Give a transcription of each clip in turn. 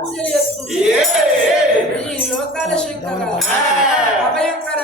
పూజలు చేస్తుంది ఈ లోకాల శంకర అభయంకర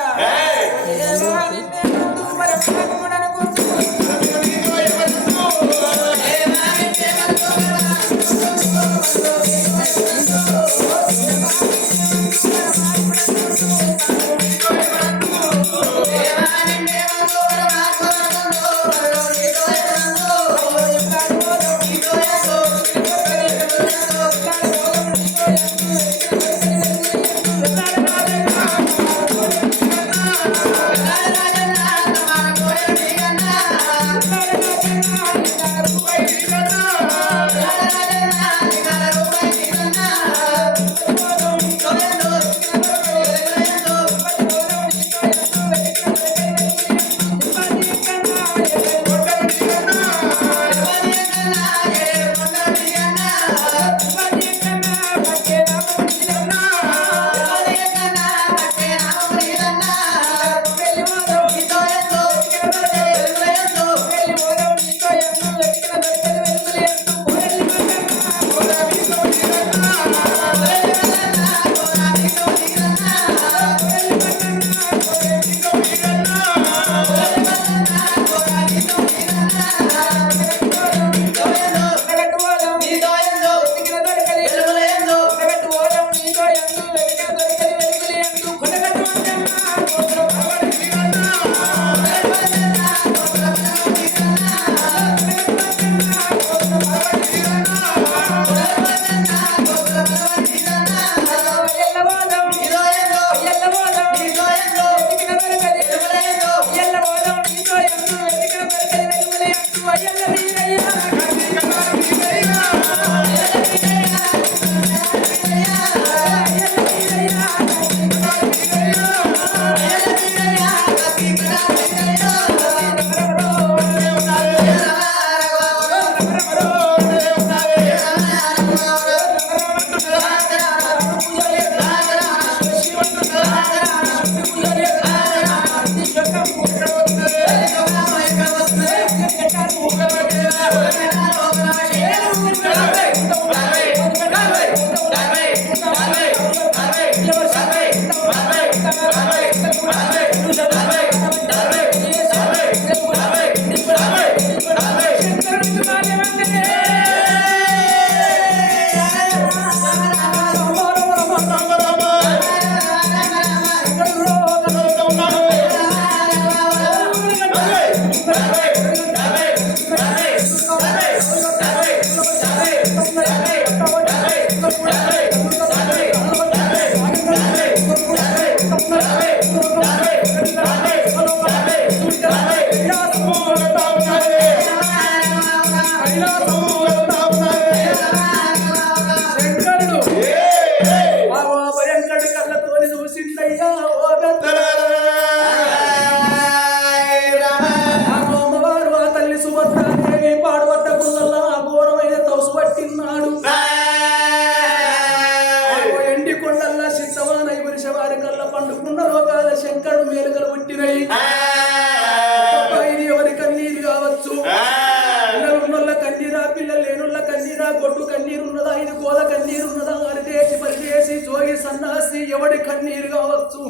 సన్నాసి ఎవడి కన్నీరు కావచ్చు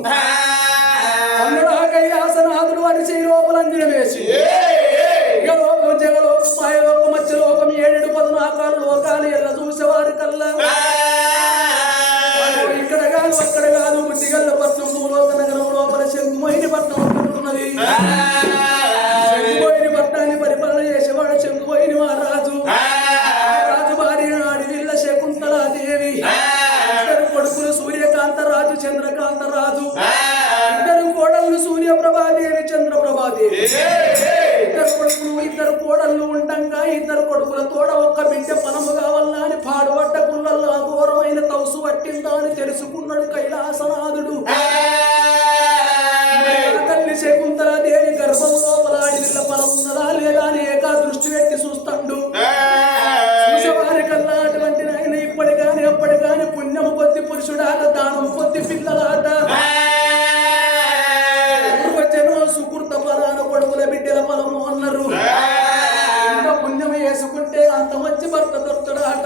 అన్నడా కైలాసనాథుడు అరిచి లోపల అంజనం వేసి లోకం జగలోకం మాయలోకం మత్స్యలోకం 7 14 లోకాలు ఎల్ల చూసేవారు కల్లా ఇక్కడ కాదు అక్కడ కాదు బుద్ధిగల్ల పట్నం భూలోక నగరం లోపల శంకుమోహిని పట్నం ఉన్నది. శంకుమోహిని పట్నాన్ని పరిపాలన చేసేవాడు శంకుమోహిని మహారాజు. రాజు భార్య అడవిల్ల శకుంతలాదేవి, ఇద్దరు కొడుకులు సూర్యకాంతరాజు చంద్రకాంతరాజు, ఇద్దరు కోడళ్ళు సూర్యప్రభాదేవి చంద్రప్రభాదేవి. ఇద్దరు కోడళ్ళు ఉండంగా ఇద్దరు కొడుకుల తోడ ఒక్క బిడ్డ పనము కావాలా అని పాడుపడ్డ గుళ్ళల్లో అఘోరమైన తౌసు పట్టిందా అని తెలుసుకున్నాడు కైలాసనాథుడు. తల్లి శకుంతలాదేవి గర్భం లోపల అడవిల్ల ఫలం ఉన్నదా లేదా అని ఏకా దృష్టి పెట్టి చూస్తాడు. చూసేవారి కల్లా అటువంటి ఆయన ఇప్పటి కాని అప్పటి కాని పుణ్యము కొద్ది పురుషుడాట, దానము కొద్ది పిల్లలాట. సుకృత ఫలాన కొడుకుల బిడ్డల ఫలము అన్నారు. ఎంత పుణ్యం వేసుకుంటే అంత మంచి భర్త దొరుకుతాడాట,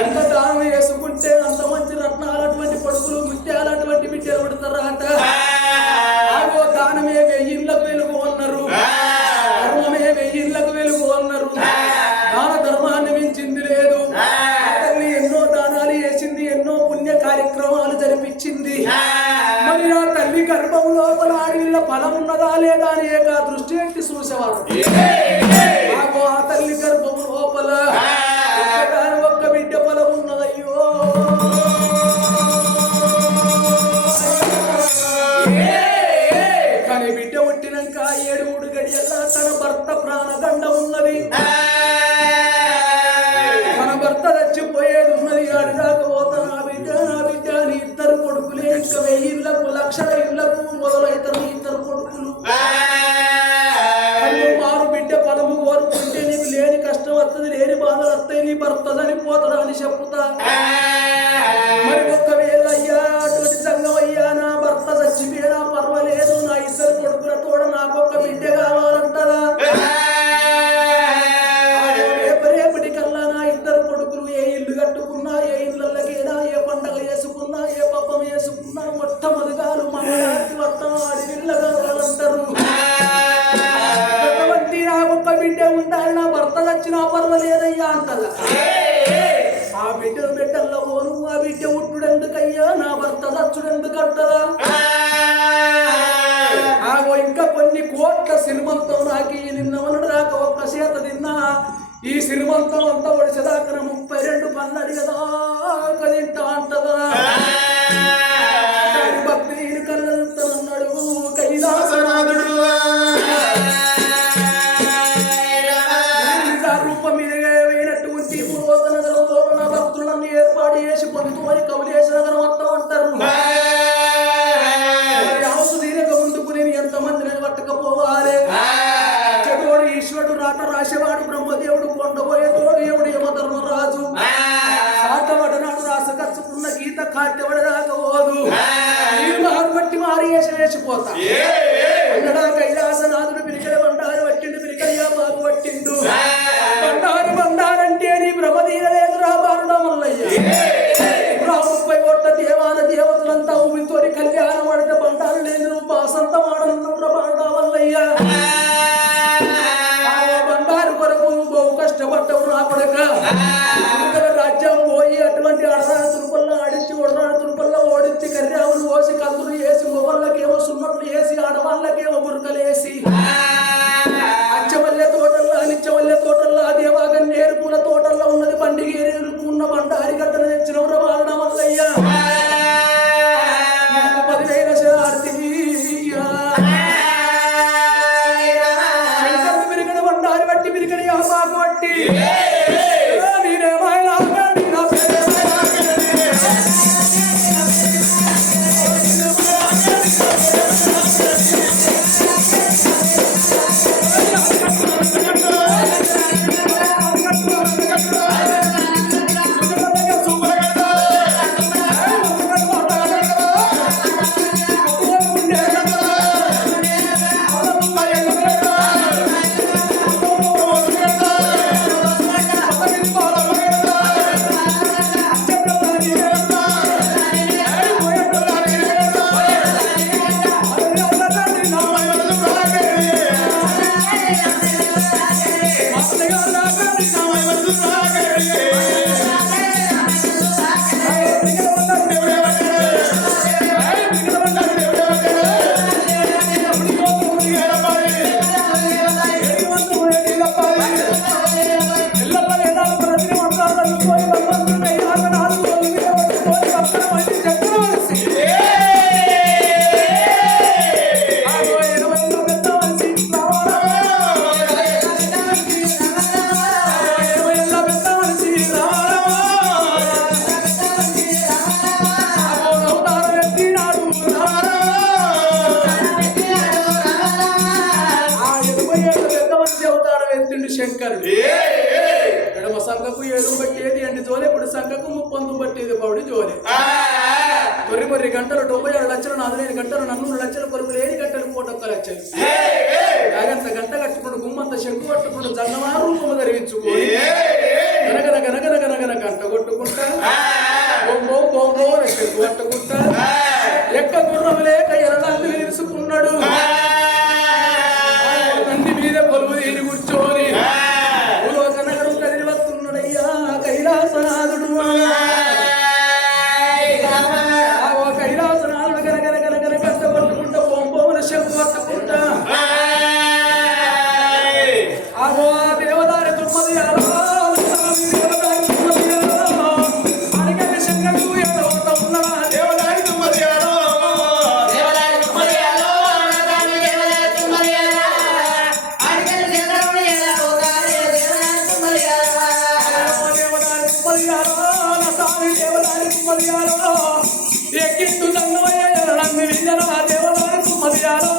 ఎంత దానం చేసుకుంటే అంత మంచి రత్నాలు అటువంటి కొడుకులు ముత్యాలు అటువంటి బిడ్డలు పుడతారట. ఆగో దానమే 1000 ఇళ్లకు వెలుగు అన్నారు, ధర్మమే 1000 ఇళ్లకు వెలుగు అన్నారు. దాన ధర్మాన్ని మించింది లేదు. తల్లి ఎన్నో దానాలు చేసింది, ఎన్నో పుణ్య కార్యక్రమాలు జరిపించింది. మరి ఆ తల్లి గర్భం లోపల ఆడిల్ల ఫలం ఉన్నదా లేదా అని ఏకా దృష్టి పెట్టి చూసేవాడు. ఆగో ఆ తల్లి గర్భం లోపల ఒక్క బిడ్డ ఫలం ఉన్నదయ్యో. కానీ బిడ్డ పుట్టినాక 7 గడియల్లా తన భర్త ప్రాణగండ ఉన్నది, మన భర్త చచ్చిపోయేది ఉన్నది. అడిగాక పోతా నా బిడ్డ అని 2 కొడుకులే. ఇంకా 1000 ఇళ్లకు 1,00,000 ఇళ్లకు మొదలైతారు 2 కొడుకులు. మారు బిడ్డ ఫలము కోరుకుంటే నీకు లేని కష్టం వస్తుంది, లేని బాధలు వస్తాయి, నీ భర్త చనిపోతాడు అని చెప్పుతా. మరి ఒక్కవేళ అయ్యా అటువంటి సంఘం అయ్యా నా భర్త చచ్చిపోయినా పర్వాలేదు, నా 2 కొడుకుల తోడ నాకొక్క బిడ్డ కావాలంటారా? రేపటి కల్లా నా 2 కొడుకులు ఏ ఇల్లు కట్టుకున్నా, ఏ ఇళ్ళకైనా, ఏ పండగ చేసుకున్నా, ఏ పబ్బం చేసుకున్నా మొట్టమొదగాలు మంగళారతి వస్తాం ఆడి ఇళ్ళ కావాలంటారు. నాకొక్క బిడ్డ ఉండాలి, నా భర్త చచ్చినా పర్వాలేదయ్యా అంటదా. ఆ బిడ్డల్లో పోను, ఆ బిడ్డ ఉట్టుడెందుకయ్యా, నా భర్త చచ్చుడెందుకు అంటదా. ఆగో ఇంకా కొన్ని కోట్ల శ్రీమంతం నాకు నిన్నవనడు దాకా ఒక్క చేత తిన్నా, ఈ శ్రీమంతం అంతా ఒడిసేదాకా 32 పనులు అడిగదాకా తింటా అంటదా. భక్తి నేను కళ్ళ చెప్తానన్నాడు కైలాసనాథుడు. భక్తులన్నీ ఏర్పాటు చేసి పొందుకొని కవులేసి నగరం మొత్తం అంటారు. అవసు దీనిక ముందుకు నేను ఎంతమందిని పట్టకపోవాలి. చెడోడు ఈశ్వరుడు రాట రాసేవాడు బ్రహ్మదేవుడు కొండపోయేటోడు ఎవడు యమధర్మరాజు. సాటవడనాడు రాస ఖర్చుకున్న గీత కాటవడ రాకపోదు. నేను మారు బట్టి మారి వేసిపోతా అన్నడా కైలాసనాథుడు. పిరికడ బండారు పట్టిండు, పిరికయ్యా బాగు పట్టిండు. బండారంటే నీ బ్రహ్మదీర లేదు రాబారుడా మల్లయ్య. 30 కోట్ల దేవాల దేవతలంతా ఊపితోని కళ్యాణం ఆడితే బండారు లేదు పాసంత మాడనున్న బారుడా మల్లయ్య. బండారు కొరకు బహు కష్టపడ్డవు నా కొడక. రాజ్యం పోయి అటువంటి అడరాని తురుపల్లో ఆడించి ఒడరాని తురుపల్లో ఓడించి కర్యావులు పోసి కందులు వేసి మొగళ్ళకేమో సున్నట్లు వేసి ఆడవాళ్ళకేమో బురకలేసి అచ్చమల్లె తోటల్లో అనిచ్చమల్లె తోటల్లో దేవాగ నేరు పూల తోటల్లో ఉన్నది పండిగ ఉన్న బండ హరిగడ్డను తెచ్చిన వారణ మల్లయ్య. 10,000 శరార్థి పిరికడ బండారి బట్టి పిరికడ బాగు బట్టి నేనేమైనా శంకరుడు ఎడమ సంఘకు 7 బట్టేది అండి జోలే, ఇప్పుడు సంఘకు 30 బట్టేది పౌడి జోలే. కొన్ని గంటలు 96 లక్షలు, 45 గంటలు 400 లక్షలు, కొరకు లేని గంటలు 1 లక్షలు. యాగంత గంట కట్టుకుడు గుమ్మంత శంకు పట్టుకుడు జంగమా రూపము ధరించుకోని గనగన గనగన గనగన గంట కొట్టుకుంటా బొంబోన చెట్టు పట్టుకుంటా ఎక్క గుర్రం లేక ఎర్రనంది నిలుసుకున్నాడు నంది మీద కొలువు తీరి కూర్చొని నగరం కదిలి వస్తున్నాడయ్యా కైలాసనాథుడు కైలాసనాథుడు గనగన గనగన కష్టపడుకుంటా బొంబోన చెట్టు పట్టుకుంటా ఆగో దేవదారి తుమ్మది ఎక్కింటు దంగమయ్య నమ్మి విందన దేవదారి తుమ్మదియాలో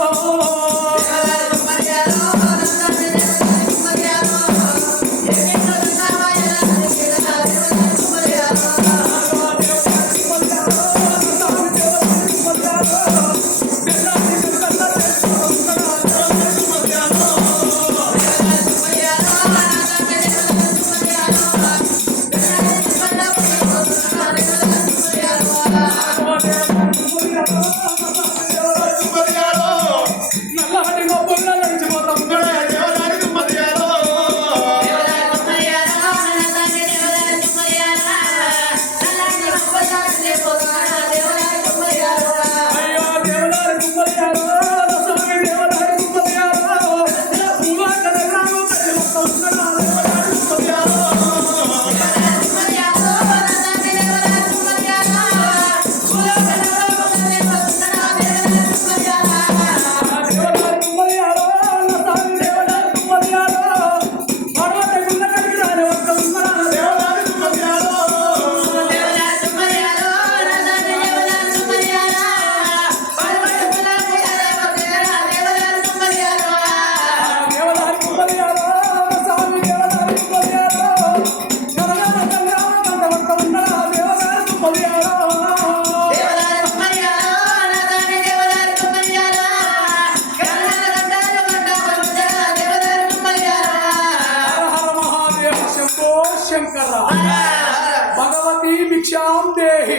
భగవతి భిక్షాం దేహి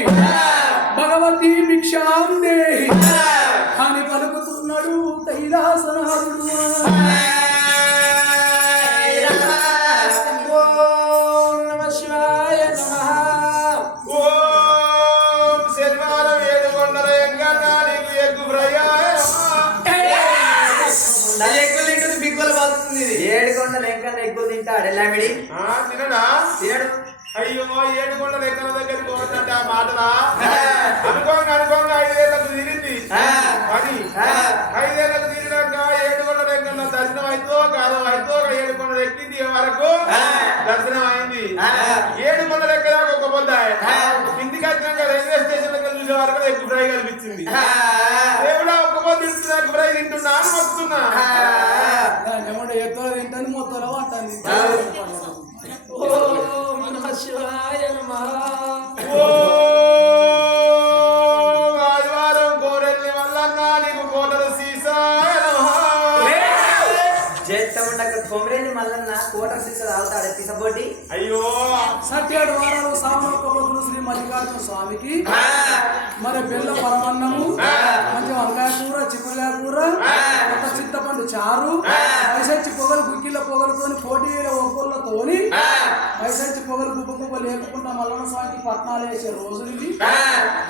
భగవతి భిక్షాం దేహి అని పలుకుతున్నాడు కైలాసనాథుడు ఓం నమః శివాయ నమః ఓం శనివారం 7 గంటల ఎంగనానికి ఎగ్గు ఫ్రైయాయ బిగ్గులు బాగుతుంది 7 గంటల ఎంకన్నా ఎక్కువ తింటాడు ఎలామిడి తినడా తినడు అయ్యో 7 గంటల ఎక్కల దగ్గరికి పోతుంటే ఆ మాటలా అనుకోంగా 5 ఏళ్ళకు తీరింది పని 5 ఏళ్ళకు తీరినాక 7 గంటల ఎక్కల దర్శనం అవుతో కాదు అవుతో 7 గంటలు ఎక్కింది వరకు దర్శనం అయింది 7 గంటల ఎక్కదాకా ఒక పొద్దాయి ఇంటికి వచ్చినాక రైల్వే స్టేషన్ దగ్గర చూసే వరకు ఎగ్గు ఫ్రై కనిపించింది దేవుడా ఒక పొద్దు ఇస్తున్నా ఎగ్గు ఫ్రై తింటున్నా అని మొక్కుతున్నా ఎత్తులో తింటాను మొత్తంలో పట్టాను ఓం నమః శివాయ నమః ఓం ఆదివారం కోరెల్లి మల్లన్న నీకు కోటలు సీసాయ చేస్తామంట కొమరేని మల్లన్న కోట శిక్ష తాగుతాడు పిసబోటి అయ్యో 7 వారాలు సామూహిక బదులు శ్రీ మల్లికార్జున స్వామికి మరి బెల్ల పరమన్నము మంచి వంకాయ కూర చిక్కుడుకాయ కూర కొత్త చింతపండు చారు మైసచ్చి పొగలు గుగ్గిళ్ళ పొగలతోని 40,000 ఒక్కళ్ళతోని మైసచ్చి పొగలు గుబ్బ లేకుండా మల్లన్న స్వామికి పట్నాలు వేసే రోజులు ఇవి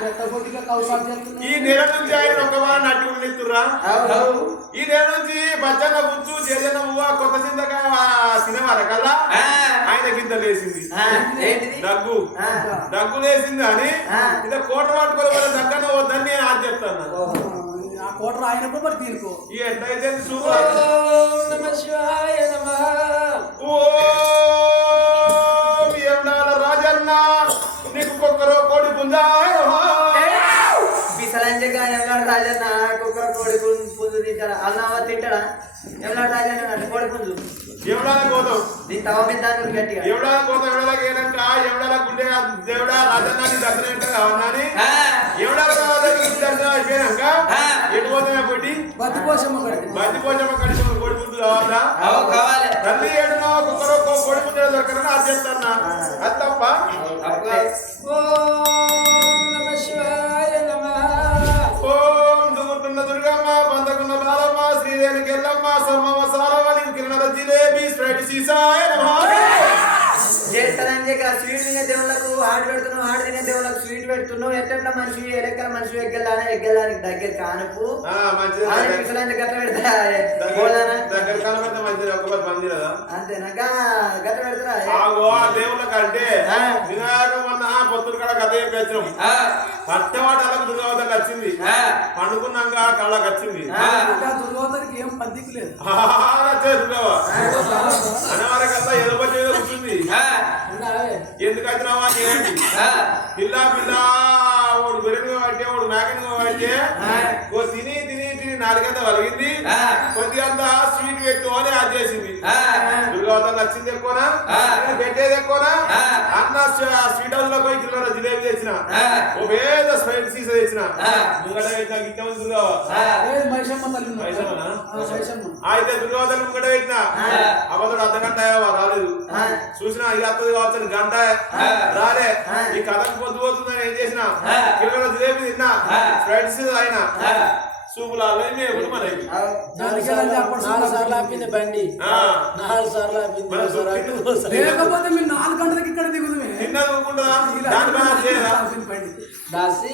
గట్ట కొద్దిగా కౌసాలు ఈ చేస్తున్నాయి నెల నుంచి ఆయన ఒక వారం అట్టి నెత్తురా ఈ నెల నుంచి బచ్చన్న గుచ్చు చేజన్న పువ్వ కొత్త చింతకాయ తినేవారకల్లా ఆయన కింద లేసింది దగ్గు లేసింది అని ఇక కోట పట్టుకోవాలి దగ్గర వద్దని నేను ఆది చెప్తాను ఆ కోట ఆయనకు మరి తీరుకో ఈ ఎట్లయితే ఓం నమః శివాయ నమః ఓం ఎండాల రాజన్న నీకు కుక్కరో కోడి పుంజా బిసలంజగా ఎవలాడు రాజన్న కుక్కర కోడి పుంజు తింటాడా అన్నావా తింటాడా ఎవలాడు రాజన్న కోడి పుంజు ఎవడాల కోతం దీని తవ మీద దాని గట్టిగా ఎవడాల కోతం ఎవడాలకి ఏనంట ఎవడాల గుండె దేవుడా రాజన్న నీ దర్శనం ఏంటో కావన్నాని ఎవడాల దర్శనం అయిపోయినాక ఎటు పోతామే కొట్టి బతికోసమ్మ కడిగి బందిపోచమ్మ కడిసి కోడి పుంజు కావాలా కావాలి తల్లి ఏడునో కుక్కరో కోడి పుంజు దొరకరని అది చెప్తాను అది తప్ప ఓం నమః ఈశాయ నమః చేస్తానని స్వీట్ తినే దేవుళ్ళకు హాడ్ పెడుతున్నావు, హాడ్ తినే దేవుళ్ళకు స్వీట్ పెడుతున్నావు. ఎట్లా మనిషి ఎలక్కల మనిషి ఎగ్గలానికి దగ్గర కానుపు మంచిది గట్ల పెడతా దగ్గర కనబడితే మంచిది ఒక్క మంది కదా అంతేనా గట్ల పెడతారా దేవుళ్ళ కంటే వినాయక మొన్న పొత్తులు కూడా కథ పెంచడం పట్టవాటాలకు దుర్గవతకి వచ్చింది, పండుకున్నాక కళ్ళకి వచ్చింది. దుర్గోదరికి ఏం పద్ధతి లేదు అనవరకల్లా ఎదుపచ్చి వచ్చింది. ఎందుకు వచ్చినావా పిల్ల పిల్ల వాడు గొర్రెగా పట్టే వాడు మేకనిగా పట్టే తిని తిని తిని నాలుగంతా వలిగింది. కొద్దిగంతా స్వీట్ పెట్టు అని అది చేసింది. దుర్గవతం వచ్చింది ఎక్కువనా పెట్టేది ఎక్కువనా అన్న స్వీట్ హౌస్ లో పోయి కిలో జిలేబీ తెచ్చిన, ఓ పేద స్ప్రైట్ సీసా తెచ్చిన ముంగట పెట్టిన గిట్ట ఉంది దుర్గవ అయితే దుర్గవతలు ముంగట పెట్టిన అబద్ధుడు అర్ధగంట రాలేదు. చూసిన ఇక అత్తది కావచ్చు గంట రాలే. ఈ కథకు పొద్దు పోతుందని ఏం చేసిన కిలో జిలేబీ తిన్నా, స్ప్రైట్ సీసా అయినా సూపులాలు మనకి 4 సార్లు ఆపింది బండి, 4 సార్లు ఆపింది. లేకపోతే మీరు 4 గంటలకి ఇక్కడ దిగుతుంది దాసి.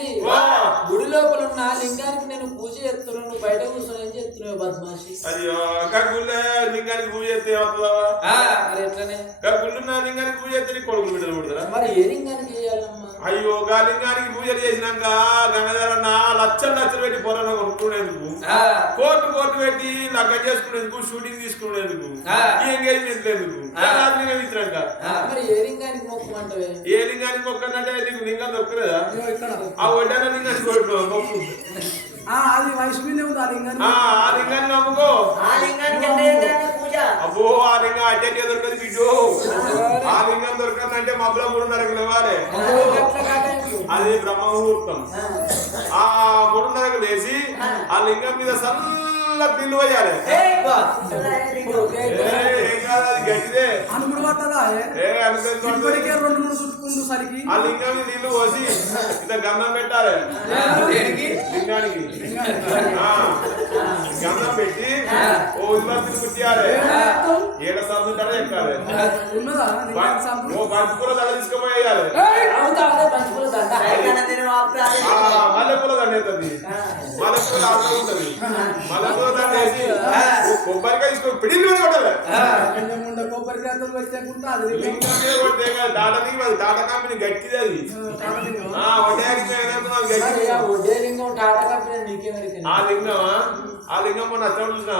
గుడి లోపల ఉన్న లింగానికి నేను పూజ చేస్తున్నాను, నువ్వు బయట కూర్చొని ఏం చేస్తున్నావు బద్మాషి? అయ్యో లింగానికి పూజ చేస్తే మరి ఎట్లనే గుళ్ళున్న లింగానికి పూజ చేస్తే కొడుకులు బిడ్డలు పుడతారా? మరి ఏ లింగానికి చేయాలమ్మా? అయ్యో గా లింగానికి పూజలు చేసినాక గంగాధరన్న లక్షలు పెట్టి పొరలో కొనుక్కునేందుకు, కోర్టు పెట్టి లగ్గ చేసుకునేందుకు, షూటింగ్ తీసుకునేందుకు, ఎంగేజ్మెంట్ ఎందుకు ఇచ్చినాక మరి ఏ లింగానికి మొక్కమంటే? ఏ లింగానికి మొక్కంటే నీకు లింగం దొక్కలేదా? ఆ వడ్డాన లింగానికి మొక్కు, అది వయసు మీద ఉంది. ఆ లింగాన్ని నమ్ముకో. అబ్బో ఆ లింగం అడ్డే దొరకదు బిడ్డు. ఆ లింగం దొరకదంటే మబ్బుల 3:30కి లేవాలి. అది బ్రహ్మ ముహూర్తం. ఆ 3:30కి లేచి ఆ లింగం మీద సల్ల పిల్లు వేయాలి. గట్టిదే ఆ లింగం నీళ్లు పోసి ఇంత గంధం పెట్టాలి. లింగానికి గంధం పెట్టి ఓ విమర్శలు కుట్టియాలి. 7 సార్లు తడ ఎక్కాలి. ఓ బంతిపూల దండ తీసుకుపోయాలి. మల్లెపూల దండ అవుతుంది. మల్లెపూల ఆటలు ఉంటుంది. మల్లెపూల దండ వేసి కొబ్బరికాయ తీసుకొని పిడిలు కొట్టాలి. టాటా కంపెనీ గట్టిది అది. ఆ లింగం మొన్న అక్కడ చూసిన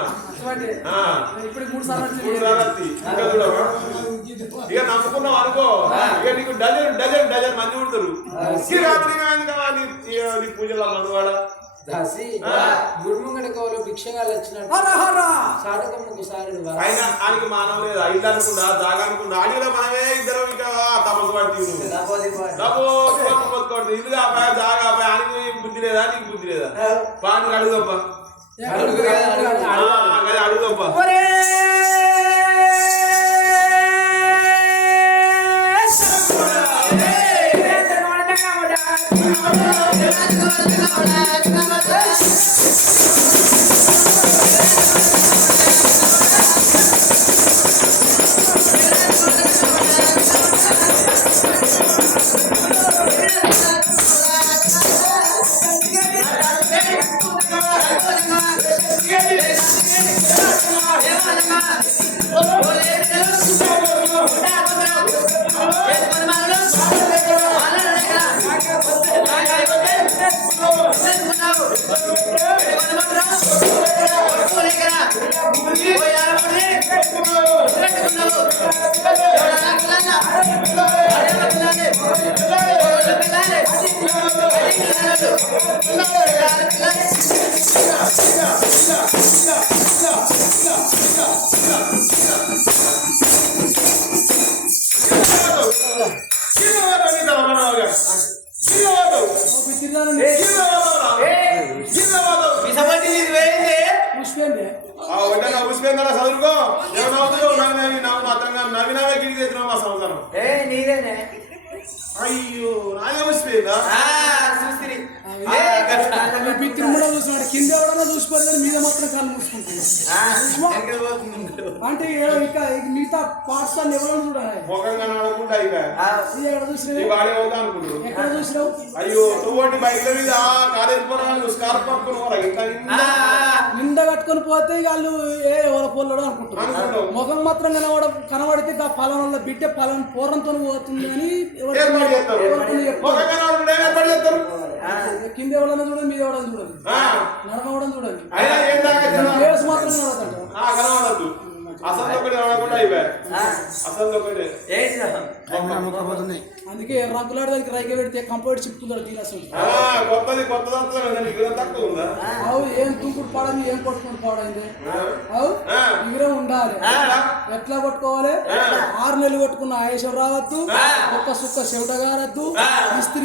ఇక నమ్ముకున్నాం అనుకో, ఇక నీకు డజన్ మంది ఉంటారు. రాత్రి పూజలు అందువాడ అయినా ఆయనకి మానవ లేదు. ఇల్లు అనుకుండా దాగా అనుకుండా అడిగిలో మనమే ఇద్దరం ఇక తపస్సు పడుతుంది. ఇల్లు కాపాయ జాగా ఆపాయ ఆయనకి బుద్ధి లేదా నీకు బుద్ధి లేదా? పానికి అడుగుదప్ప అడుగుదప్ప చదువుకో నవీనవే గిరి చేస్తున్నావు మా సంవత్సరం. అయ్యో నాదే వచ్చిపోయిందా? తిరుమల చూసినాడు, కింద ఎవడన్నా చూసిపోతుంది, మీద మాత్రం కాలు మూసుకుంటున్నాడు. అంటే ఇంకా మిగతా పార్ట్స్ అన్ని ఎవరు చూడాలి ముఖం కనబడకుండా ఇక ఎక్కడ చూసినావు ఈ వాడే అవుతా అనుకుంటు ఎక్కడ చూసినావు అయ్యో నువ్వు బైక్ల మీద కాలేజ్ పోరాలు స్కార్ప్ పట్టుకుని పోరా ఇంత నిండా కట్టుకొని పోతే వాళ్ళు ఎవరు పొల్లడు అనుకుంటారు ముఖం మాత్రం కనబడితే పలానా బిడ్డ పలానా పూర్వంతో పోతుంది అని కింద ఎవడన్నా చూడండి మీద ఎవడన్నా చూడండి నడమవడం చూడండి ఫేస్ మాత్రం కనబడద్దు అసలు ఒకటి కనబడకుండా అయిపోయా అసలు ఒకటి అందుకే రంగులాడి దానికి రైక పెడితే కంప్యూటర్ చెప్తున్నారు తీరసు కొత్తది తక్కువ ఉందా అవు ఏం తూకుడు పాడని ఏం కొట్టుకుని పాడైంది అవు ఇవరే ఉండాలి ఎట్లా కొట్టుకోవాలి 6 నెలలు కొట్టుకున్న ఆయేషం రావద్దు ఒక్క సుక్క చెవిట గారద్దు ఇస్త్రీ